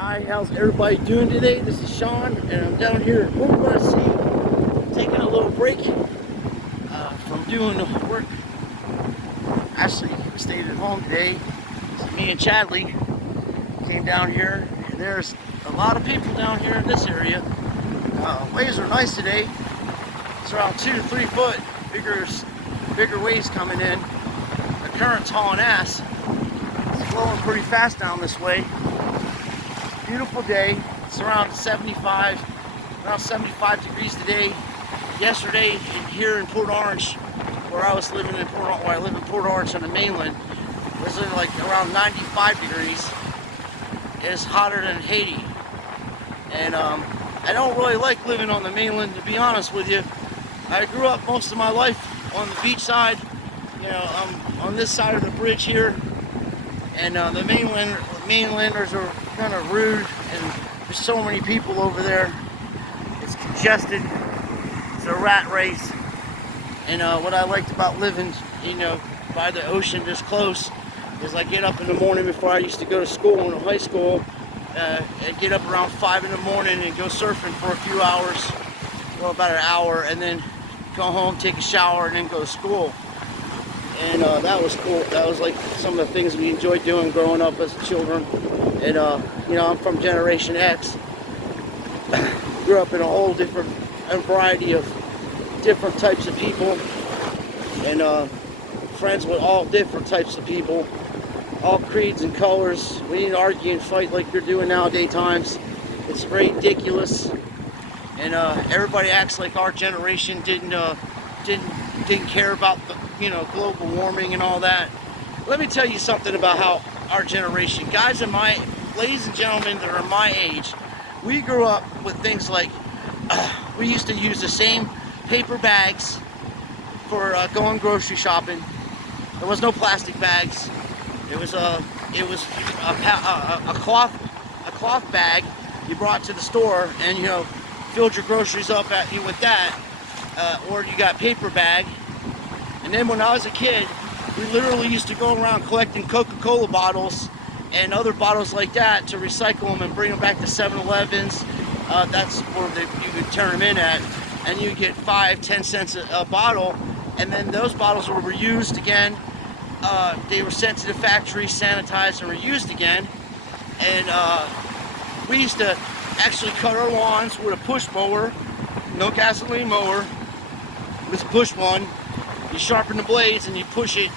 Hi, how's everybody doing today? This is Sean, and I'm down here at Sea, taking a little break from doing work. Actually, stayed at home today. So me and Chadley came down here, and there's a lot of people down here in this area. Waves are nice today. It's around 2 to 3 foot, bigger waves coming in. The current's hauling ass. It's flowing pretty fast down this way. Beautiful day. It's around 75 degrees today. Yesterday here in Port Orange, where I was living where I live in Port Orange on the mainland, it was like around 95 degrees. It's hotter than Haiti. And I don't really like living on the mainland, to be honest with you. I grew up most of my life on the beach side, on this side of the bridge here. And the mainlanders are kind of rude, and there's so many people over there. It's congested. It's a rat race. And what I liked about living, by the ocean this close, is I get up in the morning before I used to go to school in high school. I'd get up around 5 in the morning and go surfing for a few hours, well, about an hour, and then go home, take a shower, and then go to school. And that was cool. That was like some of the things we enjoyed doing growing up as children. And I'm from Generation X. Grew up in a whole different variety of different types of people, and friends with all different types of people, all creeds and colors. We didn't argue and fight like they're doing nowadays times. It's ridiculous, and everybody acts like our generation didn't care about the global warming and all that. Let me tell you something about how our generation, ladies and gentlemen that are my age, we grew up with things like we used to use the same paper bags for going grocery shopping. There was no plastic bags. It was a cloth bag you brought to the store, and filled your groceries up with that, or you got paper bag. And then when I was a kid, we literally used to go around collecting Coca-Cola bottles and other bottles like that to recycle them and bring them back to 7-Elevens. That's where you could turn them in at, and you get 5-10 cents a bottle. And then those bottles were reused again. They were sent to the factory, sanitized, and reused again. And we used to actually cut our lawns with a push mower, no gasoline mower. It was a push one. You sharpen the blades and you push it,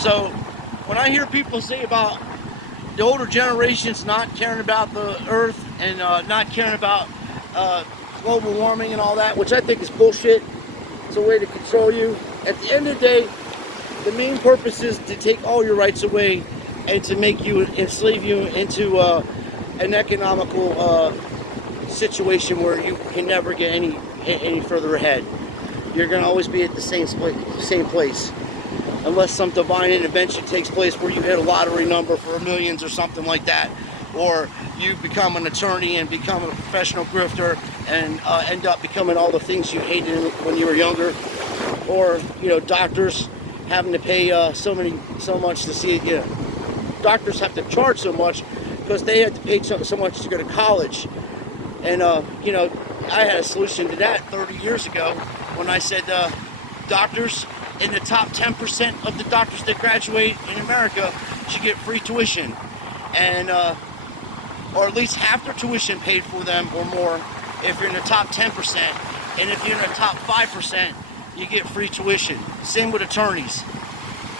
So when I hear people say about the older generations not caring about the earth and not caring about global warming and all that, which I think is bullshit. It's a way to control you. At the end of the day, the main purpose is to take all your rights away and to enslave you into an economical situation where you can never get any further ahead. You're going to always be at the same place, unless some divine intervention takes place where you hit a lottery number for millions or something like that, or you become an attorney and become a professional grifter and end up becoming all the things you hated when you were younger, or doctors having to pay so much to see it. Doctors have to charge so much because they had to pay so much to go to college. And I had a solution to that 30 years ago when I said doctors in the top 10% of the doctors that graduate in America should get free tuition, and or at least half their tuition paid for them or more if you're in the top 10%, and if you're in the top 5%, you get free tuition. Same with attorneys.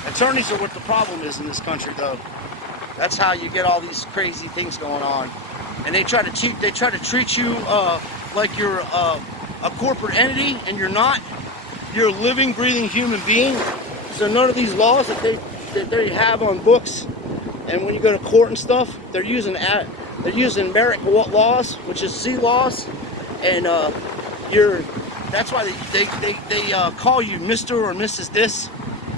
Attorneys are what the problem is in this country, though. That's how you get all these crazy things going on, and they try to treat you like you're a corporate entity, and you're not. You're a living, breathing human being. So none of these laws that they have on books, and when you go to court and stuff, they're using merit laws, which is C laws, and that's why they call you Mr. or Mrs. this,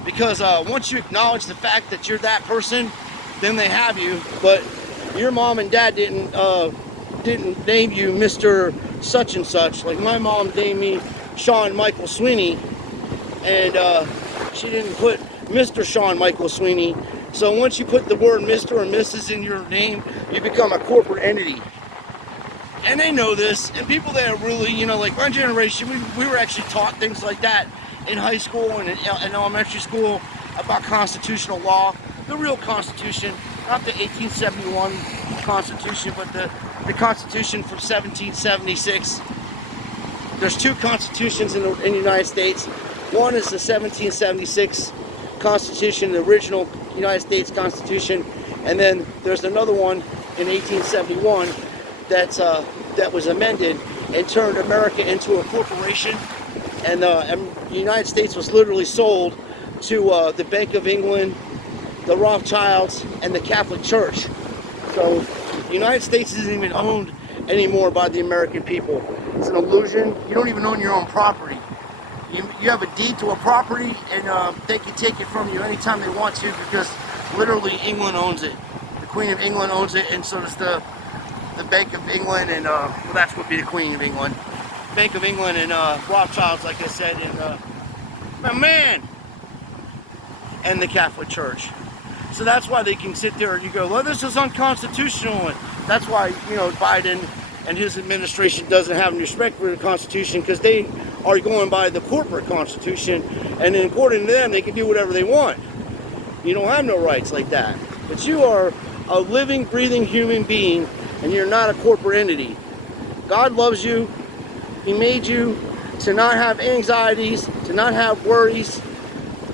because once you acknowledge the fact that you're that person, then they have you. But your mom and dad didn't name you Mr. such and such. Like my mom named me Sean Michael Sweeney, and she didn't put Mr. Sean Michael Sweeney. So once you put the word Mr. or Mrs. in your name, you become a corporate entity. And they know this, and people that are really, you know, like my generation, we were actually taught things like that in high school and in elementary school about constitutional law, the real Constitution, not the 1871 Constitution, but the Constitution from 1776. There's two constitutions in the United States. One is the 1776 Constitution, the original United States Constitution, and then there's another one in 1871 that was amended and turned America into a corporation, and the United States was literally sold to the Bank of England, the Rothschilds, and the Catholic Church. So the United States isn't even owned anymore by the American people. It's an illusion. You don't even own your own property. You have a deed to a property, and they can take it from you anytime they want to, because literally England owns it. The Queen of England owns it, and so does the Bank of England, and well, that's what would be the Queen of England. Bank of England and Rothschilds, like I said, and my man, and the Catholic Church. So that's why they can sit there and you go, well, this is unconstitutional, and that's why, you know, Biden and his administration doesn't have any respect for the Constitution, because they are going by the corporate Constitution, and then according to them, they can do whatever they want. You don't have no rights like that. But you are a living, breathing human being, and you're not a corporate entity. God loves you. He made you to not have anxieties, to not have worries.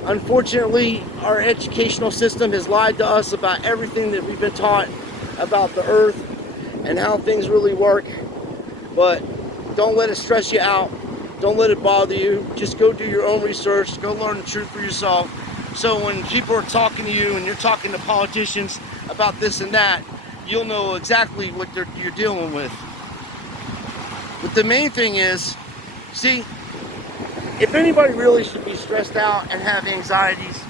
Unfortunately, our educational system has lied to us about everything that we've been taught about the earth and how things really work. But don't let it stress you out. Don't let it bother you. Just go do your own research. Go learn the truth for yourself. So when people are talking to you and you're talking to politicians about this and that, you'll know exactly what you're dealing with. But the main thing is, see, if anybody really should be stressed out and have anxieties,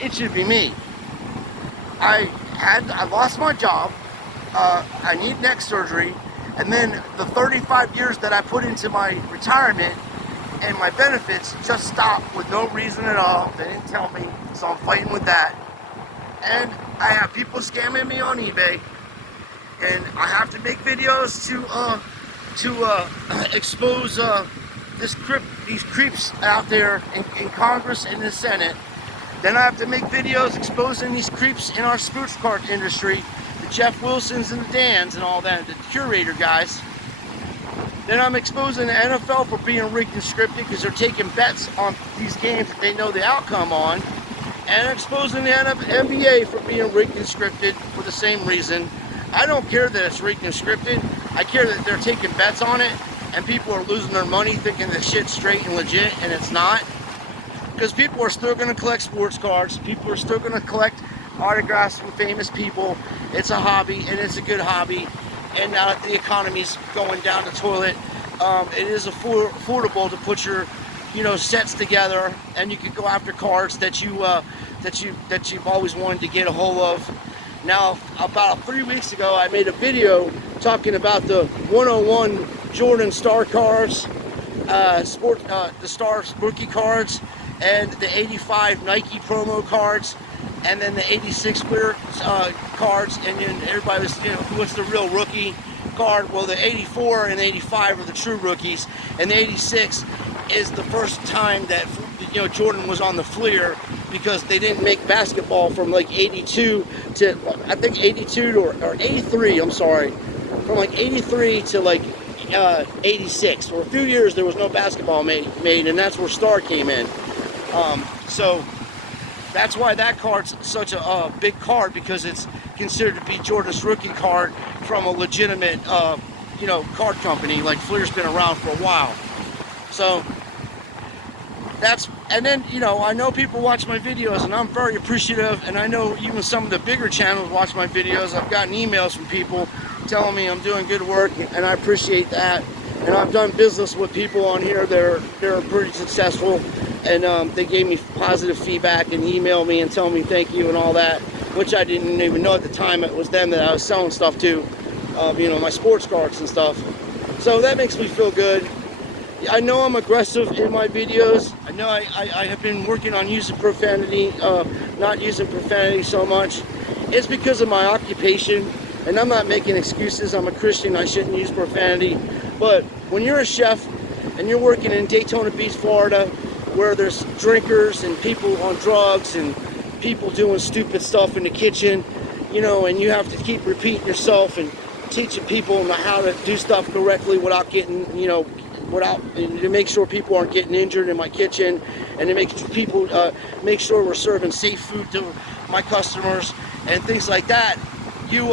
it should be me. I lost my job. I need neck surgery, and then the 35 years that I put into my retirement and my benefits just stopped with no reason at all. They didn't tell me, so I'm fighting with that. And I have people scamming me on eBay, and I have to make videos to expose these creeps out there in Congress and the Senate. Then I have to make videos exposing these creeps in our sports card industry, the Jeff Wilsons and the Dans and all that, the curator guys. Then I'm exposing the NFL for being rigged and scripted, because they're taking bets on these games that they know the outcome on. And exposing the NBA for being rigged and scripted for the same reason. I don't care that it's rigged and scripted. I care that they're taking bets on it, and people are losing their money thinking the shit's straight and legit, and it's not. Because people are still going to collect sports cards. People are still going to collect autographs from famous people. It's a hobby, and it's a good hobby. And now that the economy's going down the toilet, it is affordable to put your, you know, sets together, and you can go after cards that you've always wanted to get a hold of. Now, about 3 weeks ago, I made a video talking about the 101 Jordan Star cards, the Star rookie cards, and the 85 Nike promo cards, and then the 86 clear cards, and then everybody was, you know, what's the real rookie card? Well, the 84 and 85 are the true rookies, and the 86 is the first time that, you know, Jordan was on the Fleer, because they didn't make basketball from like 82 to, I think 82 or 83, I'm sorry, from like 83 to like 86. For a few years there was no basketball made, and that's where Star came in. So that's why that card's such a big card, because it's considered to be Jordan's rookie card from a legitimate, you know, card company. Like Fleer's been around for a while. So that's, and then, you know, I know people watch my videos, and I'm very appreciative, and I know even some of the bigger channels watch my videos. I've gotten emails from people telling me I'm doing good work, and I appreciate that. And I've done business with people on here that are pretty successful, and they gave me positive feedback and emailed me and tell me thank you and all that, which I didn't even know at the time it was them that I was selling stuff to, you know, my sports cards and stuff. So that makes me feel good. I know I'm aggressive in my videos. I know I have been working on using profanity, not using profanity so much. It's because of my occupation, and I'm not making excuses. I'm a Christian, I shouldn't use profanity. But when you're a chef and you're working in Daytona Beach, Florida, where there's drinkers and people on drugs and people doing stupid stuff in the kitchen, you know, and you have to keep repeating yourself and teaching people how to do stuff correctly without getting, you know, to make sure people aren't getting injured in my kitchen, and to make sure we're serving safe food to my customers and things like that. You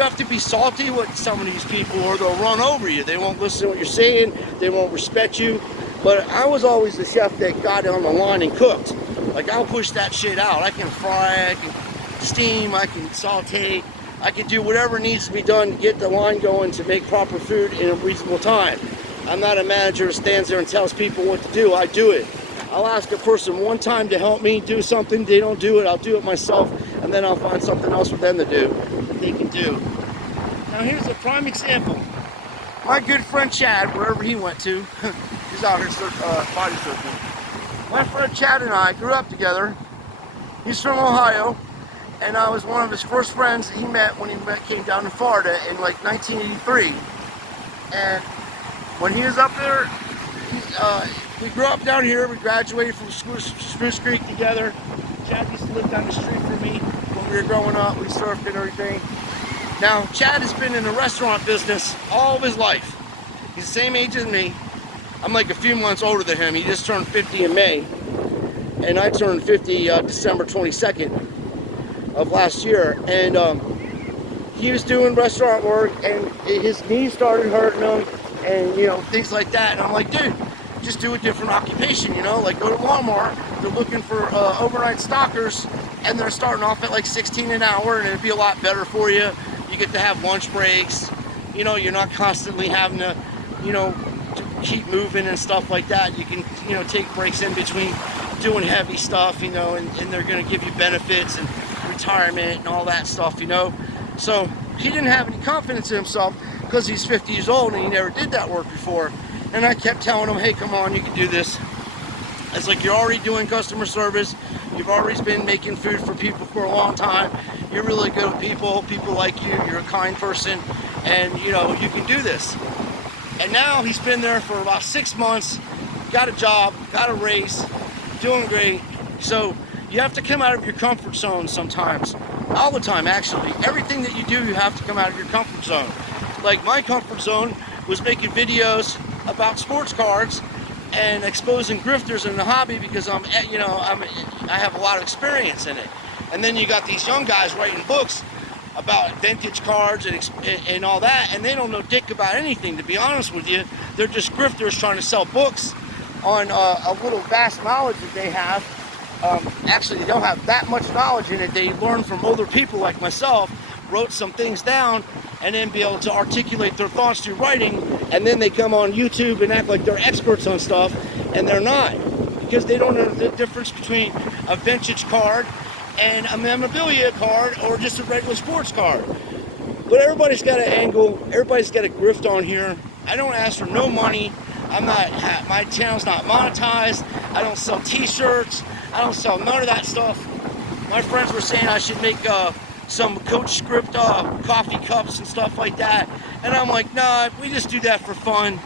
have to be salty with some of these people, or they'll run over you. They won't listen to what you're saying. They won't respect you. But I was always the chef that got on the line and cooked. Like, I'll push that shit out. I can fry, I can steam, I can saute, I can do whatever needs to be done to get the line going to make proper food in a reasonable time. I'm not a manager who stands there and tells people what to do. I do it. I'll ask a person one time to help me do something. They don't do it, I'll do it myself, and then I'll find something else for them to do that they can do. Now here's a prime example. My good friend Chad, wherever he went to, he's out here body surfing. My friend Chad and I grew up together. He's from Ohio, and I was one of his first friends he met when he came down to Florida in like 1983. And when he was up there, we grew up down here. We graduated from Spruce Creek together. Chad used to live down the street from me when we were growing up. We surfed and everything. Now, Chad has been in the restaurant business all of his life. He's the same age as me. I'm like a few months older than him. He just turned 50 in May, and I turned 50 December 22nd of last year. And he was doing restaurant work, and his knees started hurting him, and you know, things like that. And I'm like, dude, just do a different occupation, you know, like go to Walmart. They're looking for overnight stockers, and they're starting off at like 16 an hour, and it'd be a lot better for you. You get to have lunch breaks, you know, you're not constantly having to, you know, keep moving and stuff like that. You can, you know, take breaks in between doing heavy stuff, you know, and they're going to give you benefits and retirement and all that stuff, you know. So he didn't have any confidence in himself because he's 50 years old and he never did that work before. And I kept telling him, hey, come on, you can do this. It's like, you're already doing customer service. You've always been making food for people for a long time. You're really good with people. People like you. You're a kind person. And, you know, you can do this. And now he's been there for about 6 months, got a job, got a raise, doing great. So you have to come out of your comfort zone sometimes. All the time, actually. Everything that you do, you have to come out of your comfort zone. Like, my comfort zone was making videos about sports cards and exposing grifters in the hobby because I have a lot of experience in it. And then you got these young guys writing books about vintage cards and all that, and they don't know dick about anything, to be honest with you. They're just grifters trying to sell books on a little vast knowledge that they have. Actually, they don't have that much knowledge in it. They learn from older people like myself, wrote some things down, and then be able to articulate their thoughts through writing, and then they come on YouTube and act like they're experts on stuff, and they're not, because they don't know the difference between a vintage card and a memorabilia card or just a regular sports card. But everybody's got an angle, everybody's got a grift on here. I don't ask for no money. My channel's not monetized. I don't sell t-shirts. I don't sell none of that stuff. My friends were saying I should make some Coach Script coffee cups and stuff like that, and I'm like, nah, we just do that for fun,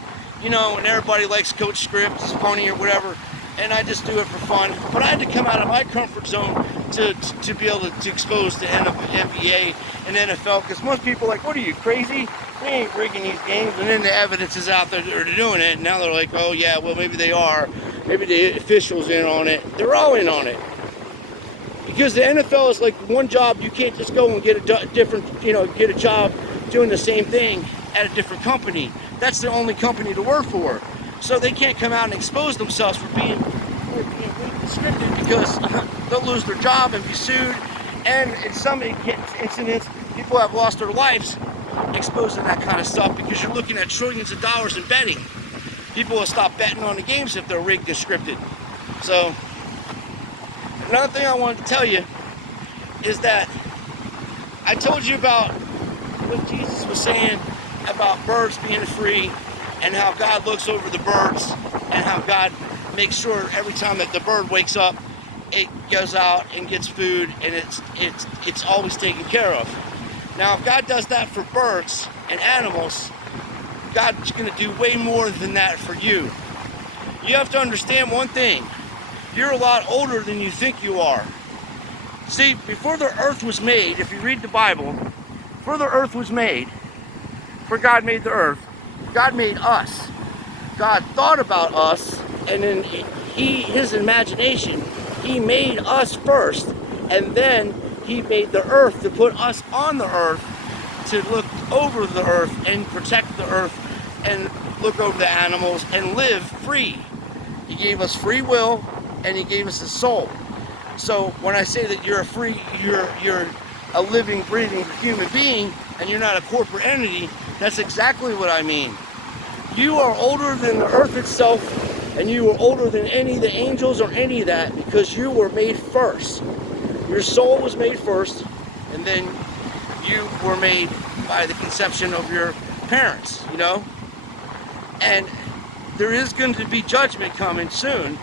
you know, and everybody likes Coach Script, it's funny or whatever, and I just do it for fun. But I had to come out of my comfort zone to be able to expose the NBA and NFL, because most people are like, what are you, crazy? They ain't rigging these games. And then the evidence is out there that they're doing it, and now they're like, oh yeah, well maybe they are, maybe the officials in on it. They're all in on it. Because the NFL is like one job. You can't just go and get a job doing the same thing at a different company. That's the only company to work for. So they can't come out and expose themselves for being scripted, because they'll lose their job and be sued. And in some incidents, people have lost their lives exposing that kind of stuff, because you're looking at trillions of dollars in betting. People will stop betting on the games if they're rigged and scripted. So another thing I wanted to tell you is that I told you about what Jesus was saying about birds being free and how God looks over the birds, and how God makes sure every time that the bird wakes up, it goes out and gets food, and it's always taken care of. Now, if God does that for birds and animals, God's going to do way more than that for you. You have to understand one thing. You're a lot older than you think you are. See, before the earth was made, if you read the Bible, before the earth was made, before God made the earth, God made us. God thought about us, and in his imagination, he made us first, and then he made the earth to put us on the earth, to look over the earth and protect the earth and look over the animals and live free. He gave us free will, and he gave us a soul. So when I say that you're a living, breathing human being, and you're not a corporate entity, that's exactly what I mean. You are older than the earth itself, and you are older than any of the angels or any of that, because you were made first. Your soul was made first, and then you were made by the conception of your parents, you know? And there is going to be judgment coming soon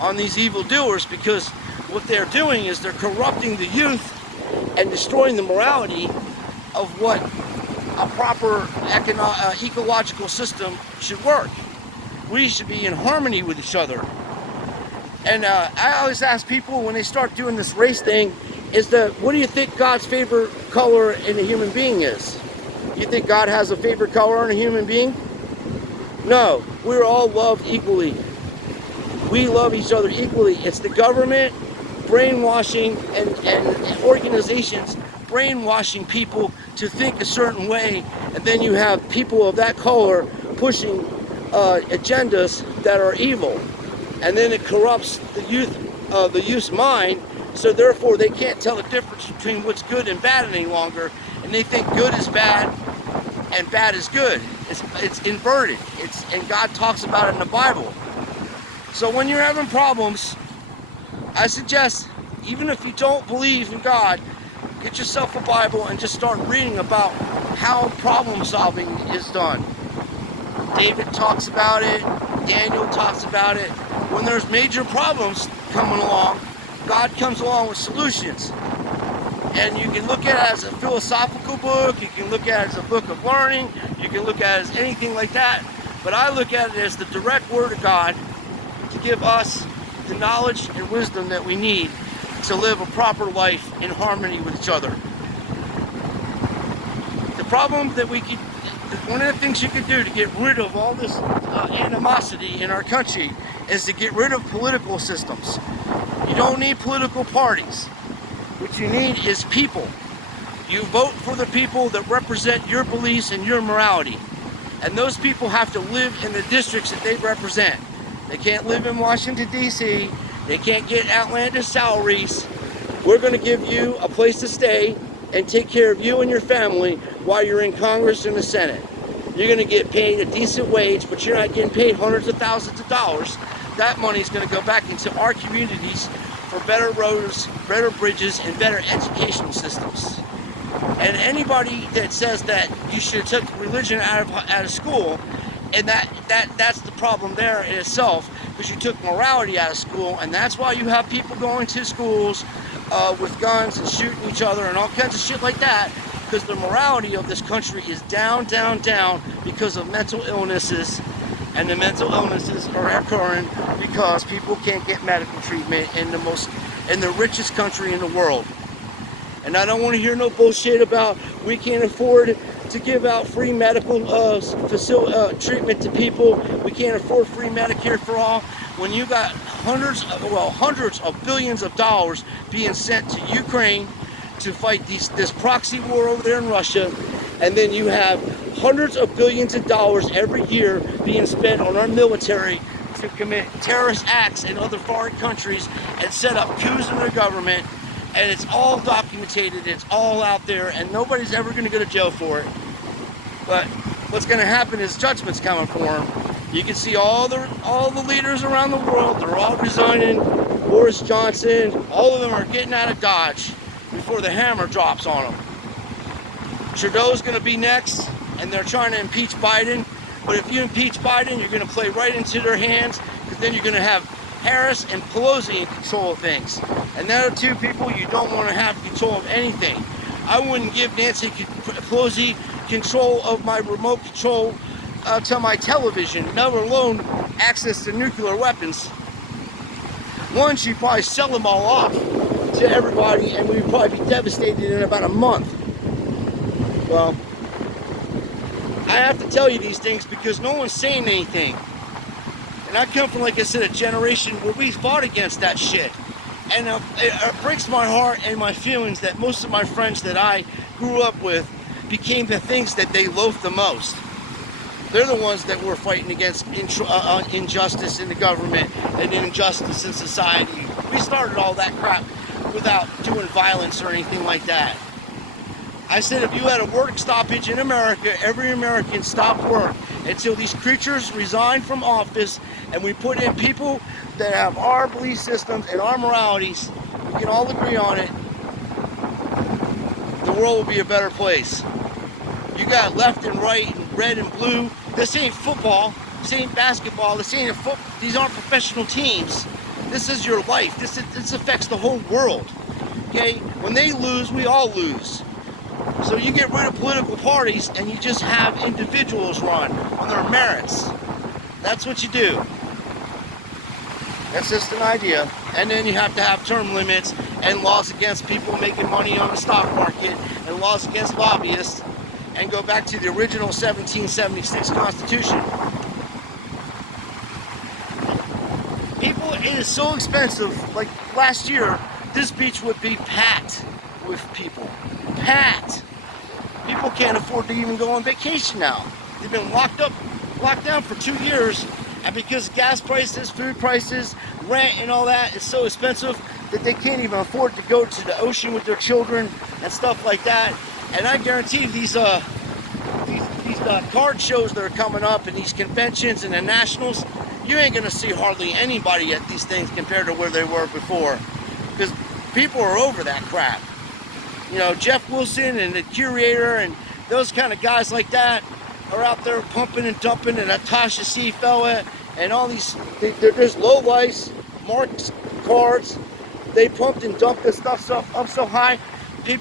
on these evildoers, because what they're doing is they're corrupting the youth and destroying the morality of what a proper ecological system should work. We should be in harmony with each other. And I always ask people when they start doing this race thing, what do you think God's favorite color in a human being is? You think God has a favorite color in a human being? No, we're all loved equally. We love each other equally. It's the government brainwashing and organizations brainwashing people to think a certain way, and then you have people of that color pushing agendas that are evil, and then it corrupts the youth's mind, so therefore they can't tell the difference between what's good and bad any longer, and they think good is bad and bad is good. It's inverted. And God talks about it in the Bible. So when you're having problems, I suggest, even if you don't believe in God, get yourself a Bible and just start reading about how problem solving is done. David talks about it, Daniel talks about it. When there's major problems coming along, God comes along with solutions. And you can look at it as a philosophical book, you can look at it as a book of learning, you can look at it as anything like that. But I look at it as the direct word of God to give us the knowledge and wisdom that we need to live a proper life in harmony with each other. The problem that one of the things you can do to get rid of all this animosity in our country is to get rid of political systems. You don't need political parties. What you need is people. You vote for the people that represent your beliefs and your morality. And those people have to live in the districts that they represent. They can't live in Washington, D.C. They can't get outlandish salaries. We're going to give you a place to stay and take care of you and your family while you're in Congress and the Senate. You're going to get paid a decent wage, but you're not getting paid hundreds of thousands of dollars. That money is going to go back into our communities for better roads, better bridges, and better educational systems. And anybody that says that you should have took religion out of school, and that's the problem there in itself, because you took morality out of school, and that's why you have people going to schools with guns and shooting each other and all kinds of shit like that, because the morality of this country is down, down, down because of mental illnesses, and the mental illnesses are occurring because people can't get medical treatment in the richest country in the world. And I don't want to hear no bullshit about we can't afford to give out free medical treatment to people. We can't afford free Medicare for all. When you got hundreds of billions of dollars being sent to Ukraine to fight this proxy war over there in Russia, and then you have hundreds of billions of dollars every year being spent on our military to commit terrorist acts in other foreign countries and set up coups in their government, and it's all documented, it's all out there, and nobody's ever going to go to jail for it. But what's going to happen is judgment's coming for them. You can see all the leaders around the world, they're all resigning. Boris Johnson, all of them are getting out of Dodge before the hammer drops on them. Trudeau's going to be next, and they're trying to impeach Biden. But if you impeach Biden, you're going to play right into their hands, because then you're going to have Harris and Pelosi in control of things. And they're two people you don't want to have control of anything. I wouldn't give Nancy Pelosi control of my remote control to my television, never alone access to nuclear weapons. One, she'd probably sell them all off to everybody, and we'd probably be devastated in about a month. Well, I have to tell you these things because no one's saying anything. And I come from, like I said, a generation where we fought against that shit. And it breaks my heart and my feelings that most of my friends that I grew up with became the things that they loathed the most. They're the ones that were fighting against injustice in the government and injustice in society. We started all that crap without doing violence or anything like that. I said if you had a work stoppage in America, every American stopped work until these creatures resign from office and we put in people that have our belief systems and our moralities, we can all agree on it, the world will be a better place. You got left and right and red and blue. This ain't football, this ain't basketball, these aren't professional teams. This is your life. This affects the whole world. Okay? When they lose, we all lose. So you get rid of political parties and you just have individuals run on their merits. That's what you do. That's just an idea. And then you have to have term limits and laws against people making money on the stock market and laws against lobbyists, and go back to the original 1776 Constitution. People, it is so expensive. Like last year, this beach would be packed with people. Packed. People can't afford to even go on vacation now. They've been locked down for 2 years, and because gas prices, food prices, rent and all that is so expensive that they can't even afford to go to the ocean with their children and stuff like that. And I guarantee these card shows that are coming up and these conventions and the nationals, you ain't gonna see hardly anybody at these things compared to where they were before, because people are over that crap. You know, Jeff Wilson and the Curator and those kind of guys like that are out there pumping and dumping, and Natasha C. fella and all these, they're just low-lice, marked cards. They pumped and dumped this stuff up so high,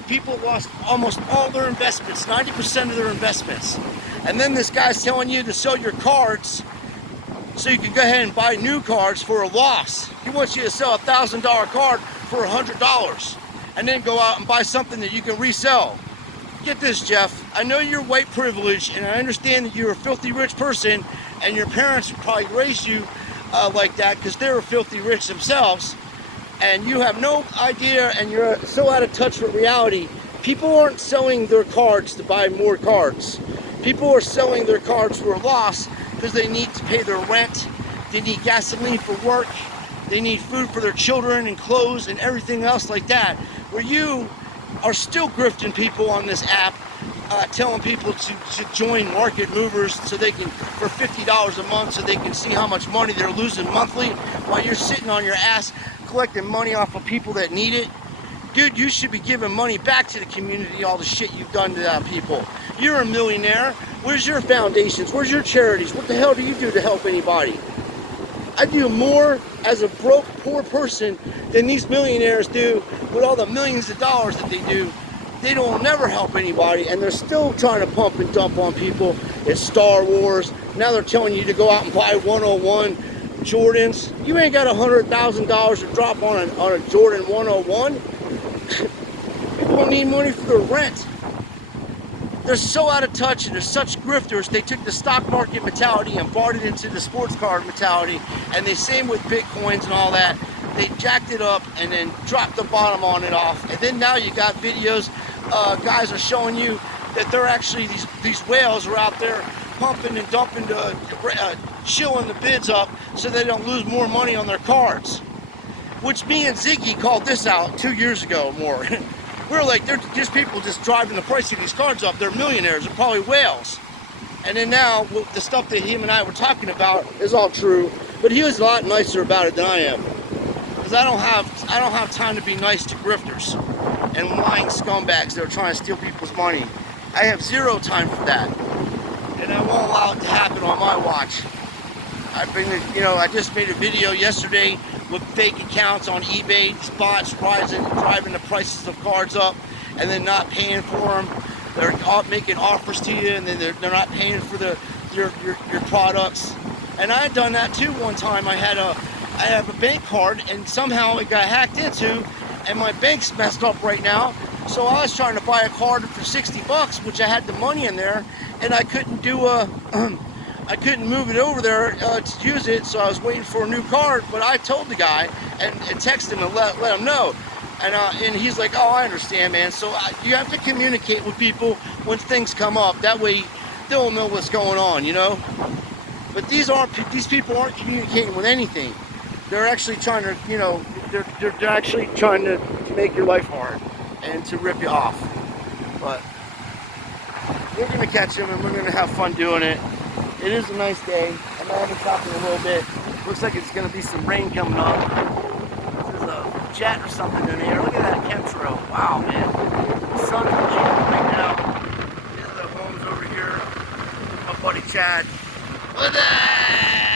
people lost almost all their investments, 90% of their investments. And then this guy's telling you to sell your cards so you can go ahead and buy new cards for a loss. He wants you to sell a $1,000 card for $100 and then go out and buy something that you can resell. Get this, Jeff. I know you're white privileged, and I understand that you're a filthy rich person, and your parents probably raised you like that because they were filthy rich themselves, and you have no idea, and you're so out of touch with reality. People aren't selling their cards to buy more cards. People are selling their cards for a loss because they need to pay their rent, they need gasoline for work, they need food for their children and clothes and everything else like that. Where you are still grifting people on this app, telling people to join market movers so they can, for $50 a month, so they can see how much money they're losing monthly while you're sitting on your ass collecting money off of people that need it. Dude, you should be giving money back to the community, all the shit you've done to people. You're a millionaire. Where's your foundations? Where's your charities? What the hell do you do to help anybody? I do more as a broke, poor person than these millionaires do with all the millions of dollars that they do. They don't never help anybody, and they're still trying to pump and dump on people. It's Star Wars. Now they're telling you to go out and buy 101 Jordans. You ain't got $100,000 to drop on a Jordan 101. People don't need money for their rent. They're so out of touch, and they're such grifters. They took the stock market mentality and brought it into the sports card mentality, and the same with Bitcoins and all that. They jacked it up and then dropped the bottom on it off. And then now you got videos, guys are showing you that they're actually, these whales are out there pumping and dumping, shilling the bids up so they don't lose more money on their cards. Which me and Ziggy called this out 2 years ago or more. We're like, they're just people just driving the price of these cards up. They're millionaires, they're probably whales. And then now, the stuff that him and I were talking about is all true, but he was a lot nicer about it than I am. Because I don't have time to be nice to grifters and lying scumbags that are trying to steal people's money. I have zero time for that. and I won't allow it to happen on my watch. I've been, I just made a video yesterday with fake accounts on eBay, spots driving the prices of cars up, and then not paying for them. They're making offers to you, and then they're not paying for your products. And I had done that too one time. I have a bank card, and somehow it got hacked into, and my bank's messed up right now. So I was trying to buy a card for 60 bucks, which I had the money in there, and I couldn't do I couldn't move it over there to use it, so I was waiting for a new card. But I told the guy and texted him and let him know, and he's like, "Oh, I understand, man." So you have to communicate with people when things come up. That way they'll know what's going on, But these people aren't communicating with anything. They're actually trying to, they're actually trying to make your life hard and to rip you off. But we're gonna catch them and we're gonna have fun doing it. It is a nice day. I'm already talking a little bit. Looks like it's going to be some rain coming up. There's a jet or something in the air. Look at that chemtrail. Wow, man. The sun's bleeding right now. There's the homes over here. My buddy Chad. Look at that!